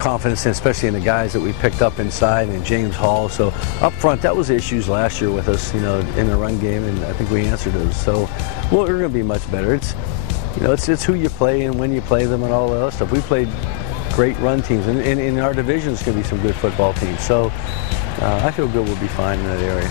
confidence, especially in the guys that we picked up inside and James Hall. So up front, that was issues last year with us, in the run game, and I think we answered those. So we're going to be much better. It's who you play and when you play them and all that other stuff. We played great run teams, and in our divisions going to be some good football teams. So I feel good we'll be fine in that area.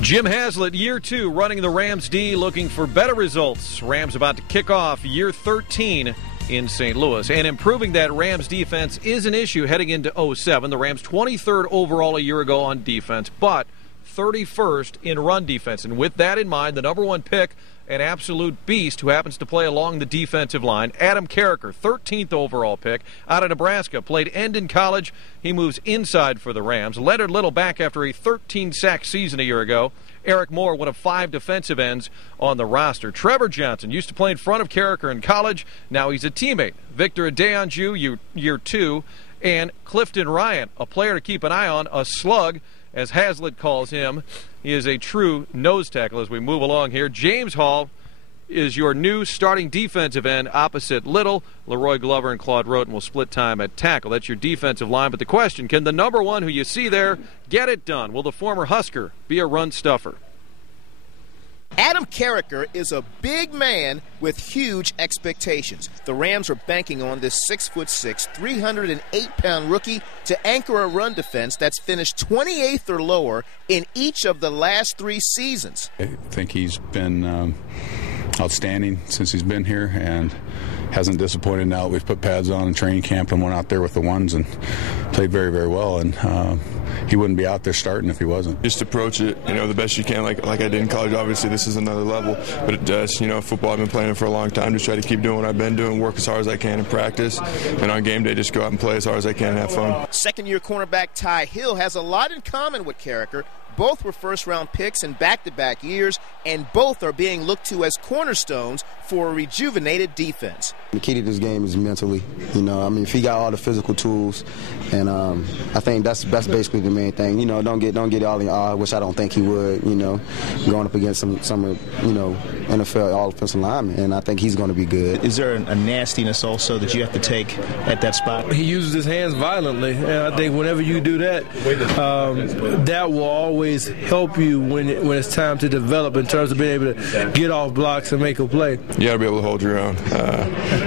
Jim Haslett, year 2, running the Rams D, looking for better results. Rams about to kick off year 13 in St. Louis. And improving that Rams defense is an issue heading into 07. The Rams 23rd overall a year ago on defense, but 31st in run defense. And with that in mind, the number 1 pick, an absolute beast who happens to play along the defensive line, Adam Carricker, 13th overall pick out of Nebraska, played end in college. He moves inside for the Rams. Leonard Little back after a 13-sack season a year ago. Eric Moore, one of 5 defensive ends on the roster. Trevor Johnson used to play in front of Carricker in college. Now he's a teammate. Victor Adeyanju, year 2, and Clifton Ryan, a player to keep an eye on, a slug, as Haslett calls him. He is a true nose tackle as we move along here. James Hall is your new starting defensive end opposite Little. Leroy Glover and Claude Roten will split time at tackle. That's your defensive line. But the question, can the number 1 who you see there get it done? Will the former Husker be a run stuffer? Adam Carricker is a big man with huge expectations. The Rams are banking on this 6'6", 308-pound rookie to anchor a run defense that's finished 28th or lower in each of the last 3 seasons. I think he's been outstanding since he's been here and hasn't disappointed now that we've put pads on in training camp and went out there with the ones and played very, very well. And he wouldn't be out there starting if he wasn't. Just approach it, the best you can, like I did in college. Obviously, this is another level, but it does. Football, I've been playing for a long time. Just try to keep doing what I've been doing, work as hard as I can in practice, and on game day, just go out and play as hard as I can and have fun. Second-year cornerback Ty Hill has a lot in common with Carricker. Both were first-round picks in back-to-back years, and both are being looked to as cornerstones for a rejuvenated defense. The key to this game is mentally. If he got all the physical tools, and I think that's basically the main thing. Don't get all in awe, which I don't think he would. Going up against some NFL all-offensive linemen, and I think he's going to be good. Is there a nastiness also that you have to take at that spot? He uses his hands violently, and I think whenever you do that, that will always help you when it's time to develop in terms of being able to get off blocks and make a play. You got to be able to hold your own.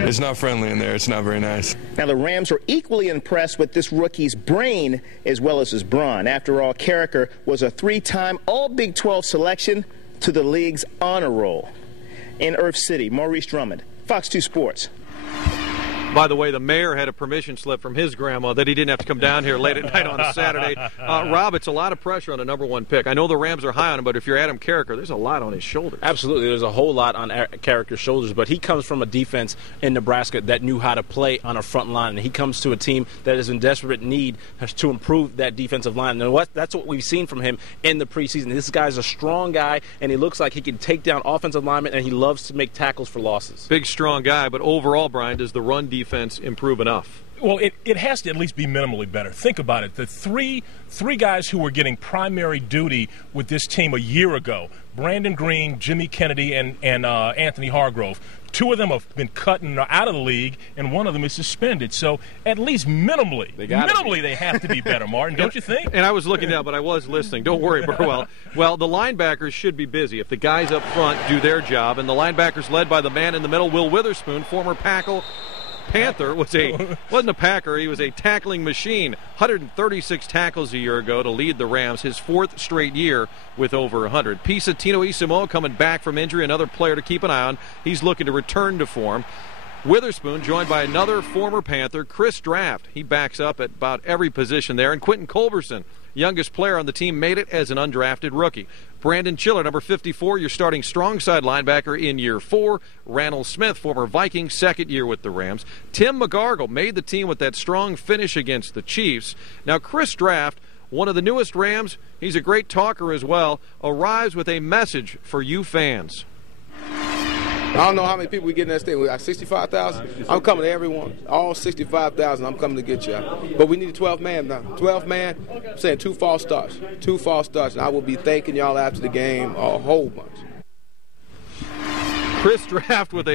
It's not friendly in there. It's not very nice. Now, the Rams are equally impressed with this rookie's brain as well as his brawn. After all, Carricker was a 3-time All-Big 12 selection to the league's honor roll. In Earth City, Maurice Drummond, Fox 2 Sports. By the way, the mayor had a permission slip from his grandma that he didn't have to come down here late at night on a Saturday. Rob, it's a lot of pressure on a number 1 pick. I know the Rams are high on him, but if you're Adam Carricker, there's a lot on his shoulders. Absolutely. There's a whole lot on Carricker's shoulders, but he comes from a defense in Nebraska that knew how to play on a front line, and he comes to a team that is in desperate need to improve that defensive line. And that's what we've seen from him in the preseason. This guy's a strong guy, and he looks like he can take down offensive linemen, and he loves to make tackles for losses. Big, strong guy, but overall, Brian, does the run defense improve enough? Well, it has to at least be minimally better. Think about it. The three guys who were getting primary duty with this team a year ago, Brandon Green, Jimmy Kennedy, and Anthony Hargrove, 2 of them have been cut and are out of the league, and 1 of them is suspended. So at least minimally, they have to be better, Martin, don't you think? And I was looking down, but I was listening. Don't worry, Burwell. Well, the linebackers should be busy if the guys up front do their job, and the linebackers led by the man in the middle, Will Witherspoon, former Panther, wasn't a Packer. He was a tackling machine. 136 tackles a year ago to lead the Rams, his 4th straight year with over 100. Pisatino Isimo coming back from injury, another player to keep an eye on. He's looking to return to form. Witherspoon joined by another former Panther, Chris Draft. He backs up at about every position there. And Quentin Culberson, youngest player on the team, made it as an undrafted rookie. Brandon Chiller, number 54, your starting strong side linebacker in year 4. Randall Smith, former Viking, 2nd year with the Rams. Tim McGargle made the team with that strong finish against the Chiefs. Now, Chris Draft, one of the newest Rams, he's a great talker as well, arrives with a message for you fans. I don't know how many people we get in that stadium. We got 65,000. I'm coming to everyone. All 65,000, I'm coming to get you. But we need a 12 man now. 12 man, I'm saying 2 false starts. 2 false starts. And I will be thanking y'all after the game a whole bunch. Chris Draft with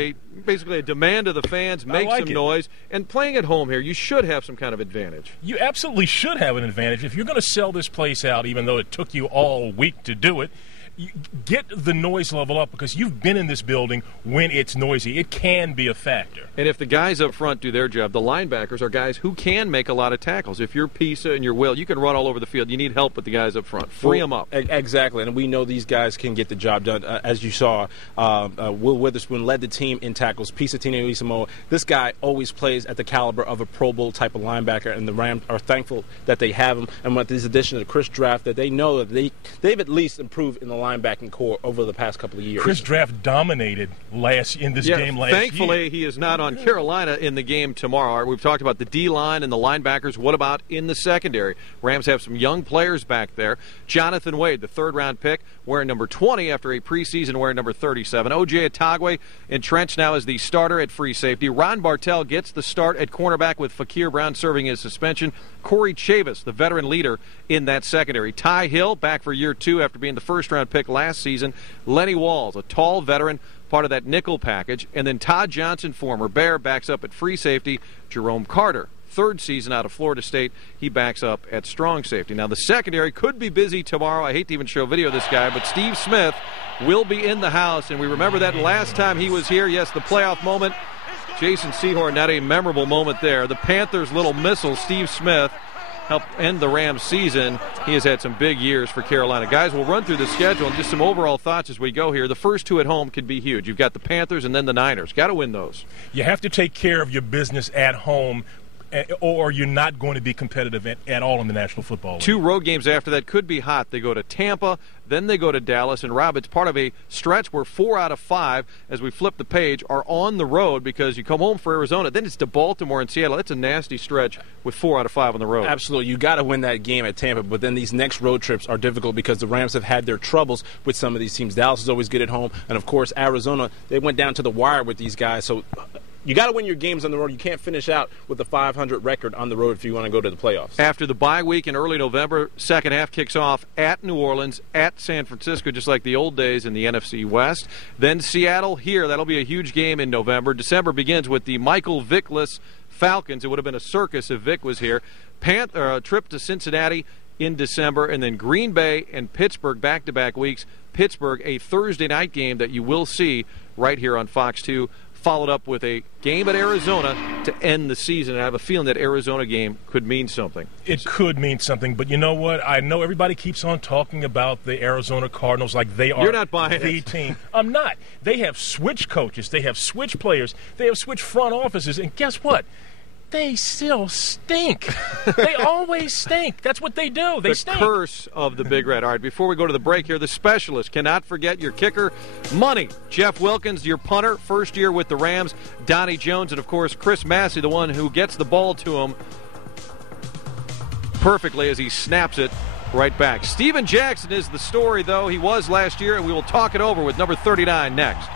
basically a demand of the fans, make some noise, and playing at home here, you should have some kind of advantage. You absolutely should have an advantage. If you're going to sell this place out, even though it took you all week to do it, get the noise level up, because you've been in this building when it's noisy. It can be a factor. And if the guys up front do their job, the linebackers are guys who can make a lot of tackles. If you're Pisa and you're Will, you can run all over the field. You need help with the guys up front. Free them up. Exactly, and we know these guys can get the job done. As you saw, Will Witherspoon led the team in tackles. Pisa Tine-Samoa. This guy always plays at the caliber of a Pro Bowl type of linebacker, and the Rams are thankful that they have him. And with this addition to Chris Draft, that they know that they've at least improved in the linebacking core over the past couple of years. Chris Draft dominated in this game last year. Thankfully, he is not on Carolina in the game tomorrow. We've talked about the D-line and the linebackers. What about in the secondary? Rams have some young players back there. Jonathan Wade, the third-round pick, wearing number 20 after a preseason wearing number 37. O.J. Atagwe entrenched now as the starter at free safety. Ron Bartel gets the start at cornerback with Fakir Brown serving his suspension. Corey Chavis, the veteran leader in that secondary. Ty Hill, back for year 2 after being the first-round pick last season. Lenny Walls, a tall veteran, part of that nickel package. And then Todd Johnson, former Bear, backs up at free safety. Jerome Carter, third season out of Florida State, he backs up at strong safety. Now, the secondary could be busy tomorrow. I hate to even show video of this guy, but Steve Smith will be in the house. And we remember that last time he was here, yes, the playoff moment. Jason Sehorn, not a memorable moment there. The Panthers' little missile, Steve Smith, helped end the Rams season. He has had some big years for Carolina. Guys, we'll run through the schedule and just some overall thoughts as we go here. The first 2 at home could be huge. You've got the Panthers and then the Niners. Got to win those. You have to take care of your business at home, or you're not going to be competitive at all in the National Football League. 2 road games after that could be hot. They go to Tampa, then they go to Dallas. And, Rob, it's part of a stretch where 4 out of 5, as we flip the page, are on the road because you come home for Arizona. Then it's to Baltimore and Seattle. That's a nasty stretch with 4 out of 5 on the road. Absolutely. You got to win that game at Tampa, but then these next road trips are difficult because the Rams have had their troubles with some of these teams. Dallas is always good at home. And, of course, Arizona, they went down to the wire with these guys. So you got to win your games on the road. You can't finish out with a 500 record on the road if you want to go to the playoffs. After the bye week in early November, second half kicks off at New Orleans, at San Francisco, just like the old days in the NFC West. Then Seattle here. That'll be a huge game in November. December begins with the Michael Vick-less Falcons. It would have been a circus if Vick was here. A trip to Cincinnati in December, and then Green Bay and Pittsburgh back-to-back weeks. Pittsburgh, a Thursday night game that you will see right here on Fox 2. Followed up with a game at Arizona to end the season. And I have a feeling that Arizona game could mean something. It could mean something, but you know what? I know everybody keeps on talking about the Arizona Cardinals like they are You're not buying the team. I'm not. They have switched coaches. They have switched players. They have switched front offices. And guess what? They still stink. They always stink. That's what they do. They stink. The curse of the Big Red. All right, before we go to the break here, the specialist. Cannot forget your kicker, Money. Jeff Wilkins, your punter, first year with the Rams. Donnie Jones, and, of course, Chris Massey, the one who gets the ball to him perfectly as he snaps it right back. Steven Jackson is the story, though. He was last year, and we will talk it over with number 39 next.